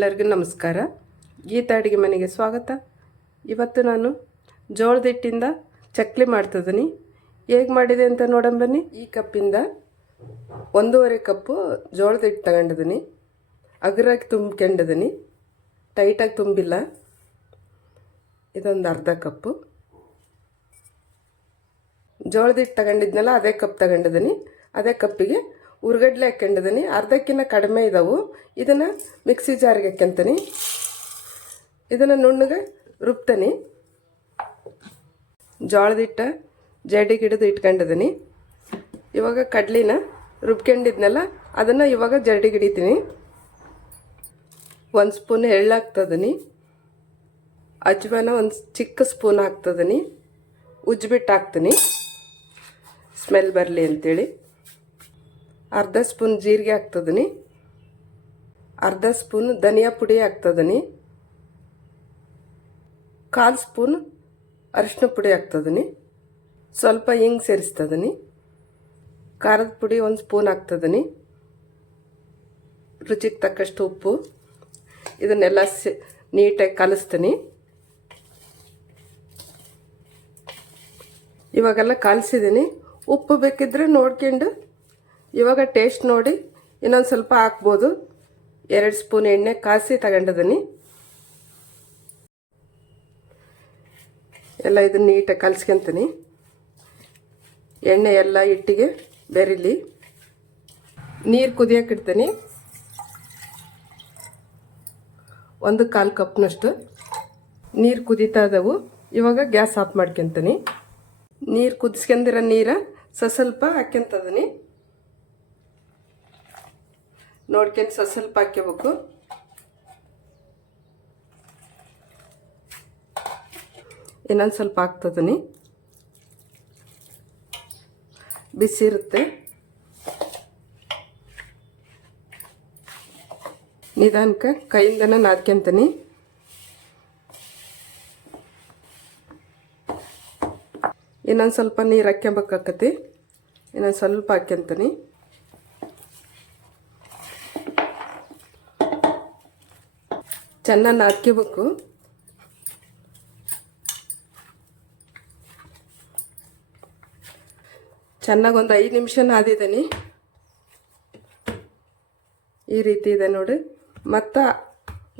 ಎಲ್ಲರಿಗೂ ನಮಸ್ಕಾರ. ಗೀತಾ ಅಡುಗೆ ಮನೆಗೆ ಸ್ವಾಗತ. ಇವತ್ತು ನಾನು ಜೋಳದ ಹಿಟ್ಟಿಂದ ಚಕ್ಲಿ ಮಾಡ್ತಿದ್ದೀನಿ. ಹೇಗೆ ಮಾಡಿದೆ ಅಂತ ನೋಡೋಣ ಬನ್ನಿ. ಈ ಕಪ್ಪಿಂದ 1.5 ಕಪ್ಪು ಜೋಳದ ಹಿಟ್ಟು ತಗೊಂಡಿದ್ದೀನಿ. ಅಗರಾಗಿ ತುಂಬಿಕೊಂಡಿದ್ದೀನಿ, ಟೈಟಾಗಿ ತುಂಬಿಲ್ಲ. ಇದೊಂದು ಅರ್ಧ ಕಪ್ಪು ಜೋಳದ ಹಿಟ್ಟು ತಗೊಂಡಿದ್ನಲ್ಲ, ಅದೇ ಕಪ್ ತಗೊಂಡಿದ್ದೀನಿ. ಅದೇ ಕಪ್ಪಿಗೆ ಉರ್ಗಡ್ಲೆ ಹಾಕ್ಕೊಂಡಿದ್ದೀನಿ. ಅರ್ಧಕ್ಕಿಂತ ಕಡಿಮೆ ಇದ್ದಾವೆ. ಇದನ್ನು ಮಿಕ್ಸಿ ಜಾರಿಗೆ ಹಾಕ್ಕೊಂತೀನಿ. ಇದನ್ನು ನುಣ್ಣಗೆ ರುಬ್ತೀನಿ. ಜೋಳದ ಹಿಟ್ಟು ಜಡಿಗೆ ಹಿಡಿದು ಇಟ್ಕೊಂಡಿದ್ದೀನಿ. ಇವಾಗ ಕಡ್ಲಿನ ರುಬ್ಕೊಂಡಿದ್ನಲ್ಲ, ಅದನ್ನು ಇವಾಗ ಜಡಿಗೆ ಹಿಡಿತೀನಿ. 1 ಸ್ಪೂನ್ ಎಳ್ಳು ಹಾಕ್ತಿದ್ದೀನಿ. ಅಜ್ವಾನ 1 ಚಿಕ್ಕ ಸ್ಪೂನ್ ಹಾಕ್ತಿದ್ದೀನಿ. ಉಜ್ಜಿಬಿಟ್ಟು ಹಾಕ್ತೀನಿ, ಸ್ಮೆಲ್ ಬರಲಿ ಅಂಥೇಳಿ. ಅರ್ಧ ಸ್ಪೂನ್ ಜೀರಿಗೆ ಹಾಕ್ತಿದ್ದೀನಿ. ಅರ್ಧ ಸ್ಪೂನ್ ಧನಿಯಾ ಪುಡಿ ಹಾಕ್ತಿದ್ದೀನಿ. 1/4 ಸ್ಪೂನ್ ಅರಿಶಿನ ಪುಡಿ ಹಾಕ್ತಿದ್ದೀನಿ. ಸ್ವಲ್ಪ ಹಿಂಗೆ ಸೇರಿಸ್ತಿದ್ದೀನಿ. ಖಾರದ ಪುಡಿ 1 ಸ್ಪೂನ್ ಹಾಕ್ತಿದ್ದೀನಿ. ರುಚಿಗೆ ತಕ್ಕಷ್ಟು ಉಪ್ಪು. ಇದನ್ನೆಲ್ಲ ನೀಟಾಗಿ ಕಲಿಸ್ತೀನಿ. ಇವಾಗೆಲ್ಲ ಕಲಿಸಿದ್ದೀನಿ. ಉಪ್ಪು ಬೇಕಿದ್ದರೆ ನೋಡ್ಕೊಂಡು ಇವಾಗ ಟೇಸ್ಟ್ ನೋಡಿ ಇನ್ನೊಂದು ಸ್ವಲ್ಪ ಹಾಕ್ಬೋದು. 2 ಸ್ಪೂನ್ ಎಣ್ಣೆ ಕಾಸಿ ತಗೊಂಡಿದ್ದೀನಿ. ಎಲ್ಲ ಇದನ್ನು ನೀಟಾಗಿ ಕಲಿಸ್ಕೊಂತೀನಿ. ಎಣ್ಣೆ ಎಲ್ಲ ಹಿಟ್ಟಿಗೆ ಬೆರಿಲಿ. ನೀರು ಕುದಿಯೋಕೆ ಇಡ್ತೀನಿ. 1/4 ಕಪ್ನಷ್ಟು ನೀರು ಕುದೀತಾ ಇದ್ದಾವೆ. ಇವಾಗ ಗ್ಯಾಸ್ ಆಫ್ ಮಾಡ್ಕೊತೀನಿ. ನೀರು ಕುದಿಸ್ಕೊಂಡಿರೋ ನೀರು ಸ್ವಲ್ಪ ಹಾಕ್ಯಂತದೀನಿ. ನೋಡ್ಕೊಂಡು ಸ್ವಲ್ಪ ಹಾಕ್ಕೋಬೇಕು. ಇನ್ನೊಂದು ಸ್ವಲ್ಪ ಹಾಕ್ತದೀನಿ. ಬಿಸಿ ಇರುತ್ತೆ. ನಿಧಾನಕ್ಕೆ ಕೈಯಿಂದನೇ ನಾದ್ಕೊಂತೀನಿ. ಇನ್ನೊಂದು ಸ್ವಲ್ಪ ನೀರು ಹಾಕ್ಕೊಬೇಕಾಕತಿ. ಇನ್ನೊಂದು ಸ್ವಲ್ಪ ಹಾಕ್ಯಂತೀನಿ. ಚೆನ್ನಾಗಿ ನಾದ್ಕೋಬೇಕು. ಚೆನ್ನಾಗಿ ಒಂದು 5 ನಿಮಿಷ ನಾದಿದ್ದೀನಿ. ಈ ರೀತಿ ಇದೆ ನೋಡಿ. ಮತ್ತು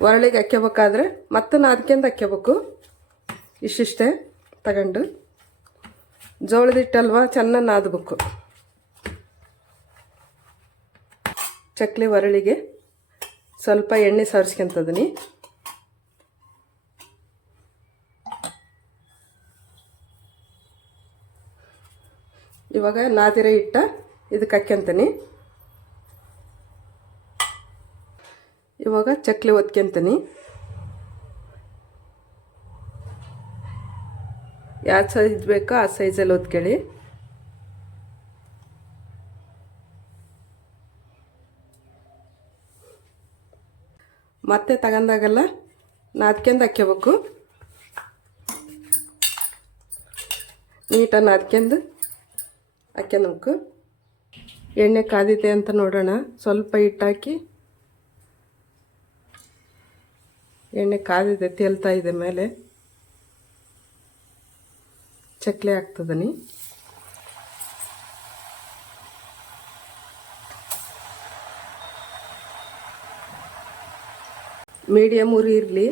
ಒರಳಿಗೆ ಹಾಕ್ಕೋಬೇಕಾದ್ರೆ ಮತ್ತೆ ನಾದ್ಕೊಂಡು ಹಾಕ್ಕೋಬೇಕು. ಇಷ್ಟಿಷ್ಟೇ ತಗೊಂಡು ಜೋಳದ ಹಿಟ್ಟಲ್ವ, ಚೆನ್ನಾಗಿ ನಾದಬೇಕು. ಚಕ್ಲಿ ಒರಳಿಗೆ ಸ್ವಲ್ಪ ಎಣ್ಣೆ ಸಾರಿಸ್ಕೊಂತದೀನಿ. ಇವಾಗ ನಾದಿರೋ ಹಿಟ್ಟ ಇದಕ್ಕೆ ಹಾಕ್ಯಂತೀನಿ. ಇವಾಗ ಚಕ್ಲಿ ಒತ್ಕೊಂತೀನಿ. ಯಾವ ಸೈಜ್ ಬೇಕೋ ಆ ಸೈಜಲ್ಲಿ ಒತ್ಕೊಳ್ಳಿ. ಮತ್ತೆ ತಗೊಂಡಾಗೆಲ್ಲ ನಾದ್ಕೊಂಡು ಹಾಕ್ಕೋಬೇಕು. ನೀಟಾಗಿ ನಾದ್ಕೊಂಡು ಹಾಕ್ಯಬೇಕು. ಎಣ್ಣೆ ಕಾದಿದೆ ಅಂತ ನೋಡೋಣ. ಸ್ವಲ್ಪ ಹಿಟ್ಟಾಕಿ. ಎಣ್ಣೆ ಕಾದಿದೆ, ತೇಲ್ತಾ ಇದೆ ಮೇಲೆ. ಚಕ್ಲಿ ಹಾಕ್ತದೀನಿ. ಮೀಡಿಯಮ್ ಉರಿ ಇರಲಿ.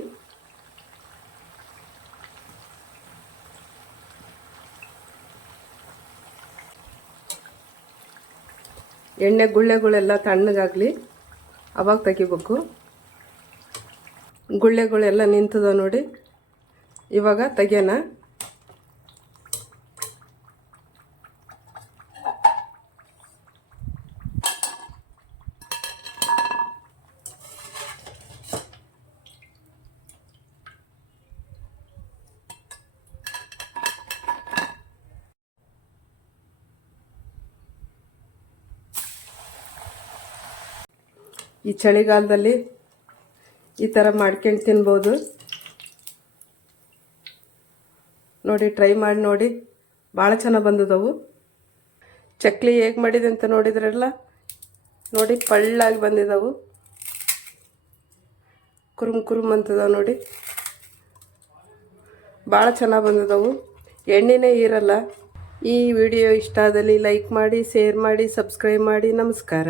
ಎಣ್ಣೆ ಗುಳ್ಳೆಗಳೆಲ್ಲ ತಣ್ಣಗಾಗಲಿ, ಅವಾಗ ತೆಗಿಬೇಕು. ಗುಳ್ಳೆಗಳೆಲ್ಲ ನಿಂತದ ನೋಡಿ. ಇವಾಗ ತೆಗಿಯೋಣ. ಈ ಚಳಿಗಾಲದಲ್ಲಿ ಈ ಥರ ಮಾಡ್ಕೊಂಡು ತಿನ್ಬೋದು ನೋಡಿ. ಟ್ರೈ ಮಾಡಿ ನೋಡಿ, ಭಾಳ ಚೆನ್ನಾಗಿ ಬಂದದವು. ಚಕ್ಲಿ ಹೇಗೆ ಮಾಡಿದೆ ಅಂತ ನೋಡಿದ್ರಲ್ಲ ನೋಡಿ, ಪಳ್ಳಾಗಿ ಬಂದಿದ್ದವು. ಕುರುಮ್ ಕುರುಮ್ ಅಂತದಾವೆ ನೋಡಿ. ಭಾಳ ಚೆನ್ನಾಗಿ ಬಂದದವು, ಎಣ್ಣೆನೇ ಇರಲ್ಲ. ಈ ವಿಡಿಯೋ ಇಷ್ಟ ಆದಲ್ಲಿ ಲೈಕ್ ಮಾಡಿ, ಶೇರ್ ಮಾಡಿ, ಸಬ್ಸ್ಕ್ರೈಬ್ ಮಾಡಿ. ನಮಸ್ಕಾರ.